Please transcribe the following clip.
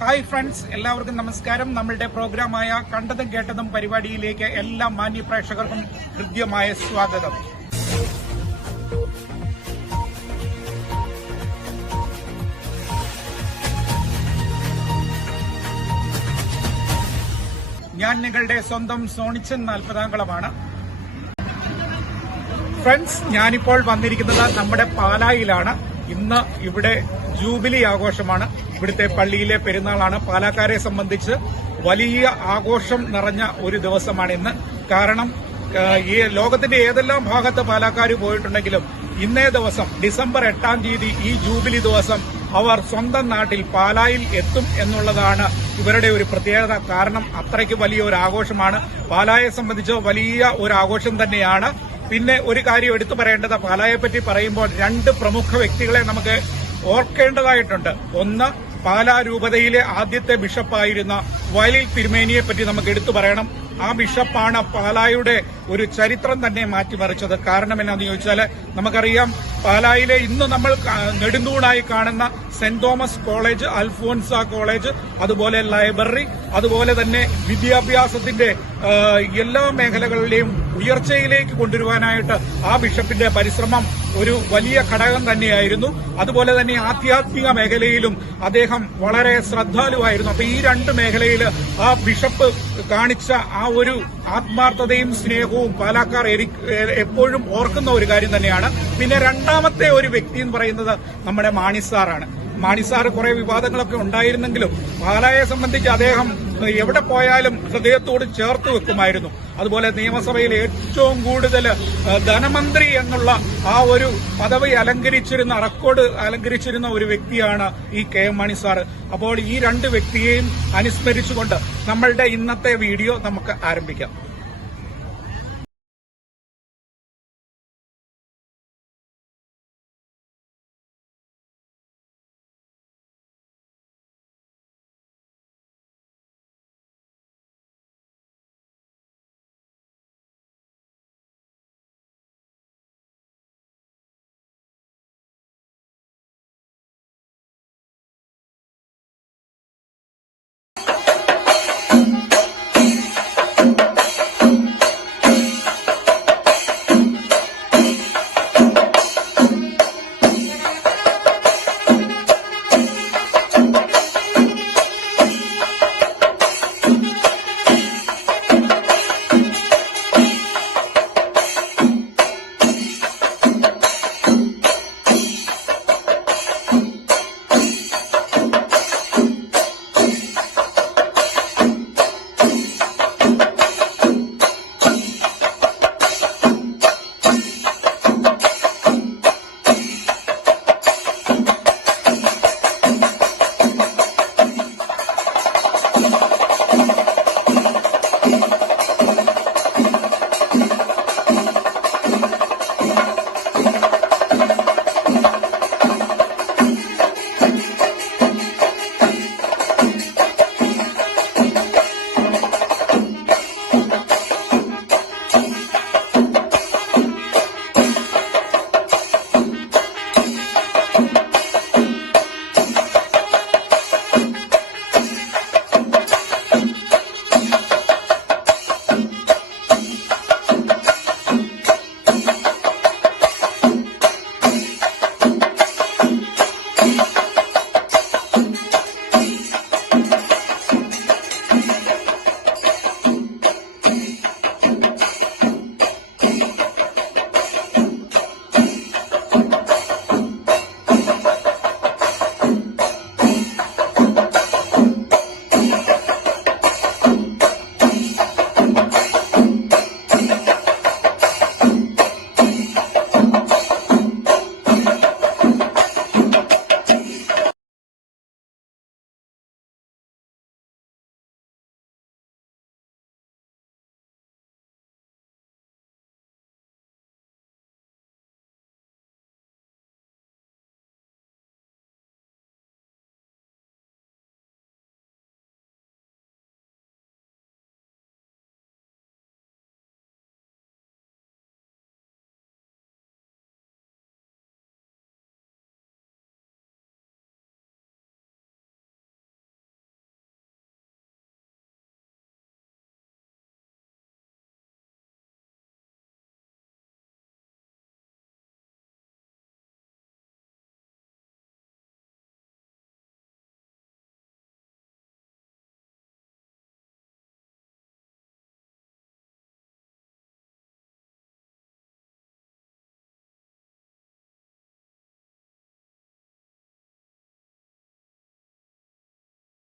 Hi friends, എല്ലാവർക്കും നമസ്കാരം. നമ്മളുടെ പ്രോഗ്രാമായ കണ്ടതും കേട്ടതും പരിപാടിയിലേക്ക് എല്ലാ മാന്യ പ്രേക്ഷകർക്കും ഹൃദ്യമായ സ്വാഗതം. ഞാൻ നിങ്ങളുടെ സ്വന്തം സോണിച്ചൻ 40-ാം കളമാണ്. ഫ്രണ്ട്സ്, ഞാനിപ്പോൾ വന്നിരിക്കുന്നത് നമ്മുടെ പാലായിലാണ്. ഇന്ന് ഇവിടെ ജൂബിലി ആഘോഷമാണ്. ഇവിടുത്തെ പള്ളിയിലെ പെരുന്നാളാണ്. പാലക്കാരെ സംബന്ധിച്ച് വലിയ ആഘോഷം നിറഞ്ഞ ഒരു ദിവസമാണ് ഇന്ന്. കാരണം ഈ ലോകത്തിന്റെ ഏതെല്ലാം ഭാഗത്ത് പാലക്കാർ പോയിട്ടുണ്ടെങ്കിലും ഇന്നേ ദിവസം ഡിസംബർ 8-ാം തീയതി ഈ ജൂബിലി ദിവസം അവർ സ്വന്തം നാട്ടിൽ പാലായിൽ എത്തും എന്നുള്ളതാണ് ഇവരുടെ ഒരു പ്രത്യേകത. കാരണം അത്രയ്ക്ക് വലിയ ഒരു ആഘോഷമാണ്. പാലായെ സംബന്ധിച്ച് വലിയ ഒരു ആഘോഷം തന്നെയാണ്. പിന്നെ ഒരു കാര്യം എടുത്തു പറയേണ്ടത്, പാലായെപ്പറ്റി പറയുമ്പോൾ രണ്ട് പ്രമുഖ വ്യക്തികളെ നമുക്ക് ഓർക്കേണ്ടതായിട്ടുണ്ട്. ഒന്ന്, പാലാ രൂപതയിലെ ആദ്യത്തെ ബിഷപ്പായിരുന്ന വയലിൽ തിരുമേനിയെ പറ്റി നമുക്ക് എടുത്തു പറയണം. ആ ബിഷപ്പാണ് പാലായുടെ ഒരു ചരിത്രം തന്നെ മാറ്റിമറിച്ചത്. കാരണം എന്നാന്ന് ചോദിച്ചാൽ, നമുക്കറിയാം പാലായിലെ ഇന്ന് നമ്മൾ നെടുന്തൂണായി കാണുന്ന saint Thomas college, Alphonsa college, അതുപോലെ ലൈബ്രറി, അതുപോലെ തന്നെ വിദ്യാഭ്യാസത്തിന്റെ എല്ലാ മേഖലകളിലെയും ഉയർച്ചയിലേക്ക് കൊണ്ടുവരുവാനായിട്ട് ആ ബിഷപ്പിന്റെ പരിശ്രമം ഒരു വലിയ ഘടകം തന്നെയായിരുന്നു. അതുപോലെ തന്നെ ആധ്യാത്മിക മേഖലയിലും അദ്ദേഹം വളരെ ശ്രദ്ധാലുവായിരുന്നു. അപ്പൊ ഈ രണ്ട് മേഖലയിൽ ആ ബിഷപ്പ് കാണിച്ച ആ ഒരു ആത്മാർത്ഥതയും സ്നേഹവും പാലക്കാർ എപ്പോഴും ഓർക്കുന്ന ഒരു കാര്യം തന്നെയാണ്. പിന്നെ രണ്ടാമത്തെ ഒരു വ്യക്തി എന്ന് പറയുന്നത് നമ്മുടെ മാണിസാറാണ്. മാണിസാർ കുറെ വിവാദങ്ങളൊക്കെ ഉണ്ടായിരുന്നെങ്കിലും പാലായെ സംബന്ധിച്ച് അദ്ദേഹം എവിടെ പോയാലും ഹൃദയത്തോട് ചേർത്ത് വെക്കുമായിരുന്നു. അതുപോലെ നിയമസഭയിൽ ഏറ്റവും കൂടുതൽ ധനമന്ത്രി എന്നുള്ള ആ ഒരു പദവി അലങ്കരിച്ചിരുന്ന, റെക്കോർഡ് അലങ്കരിച്ചിരുന്ന ഒരു വ്യക്തിയാണ് ഈ കെ എം മാണി സാർ. അപ്പോൾ ഈ രണ്ട് വ്യക്തിയെയും അനുസ്മരിച്ചുകൊണ്ട് നമ്മളുടെ ഇന്നത്തെ വീഡിയോ നമുക്ക് ആരംഭിക്കാം.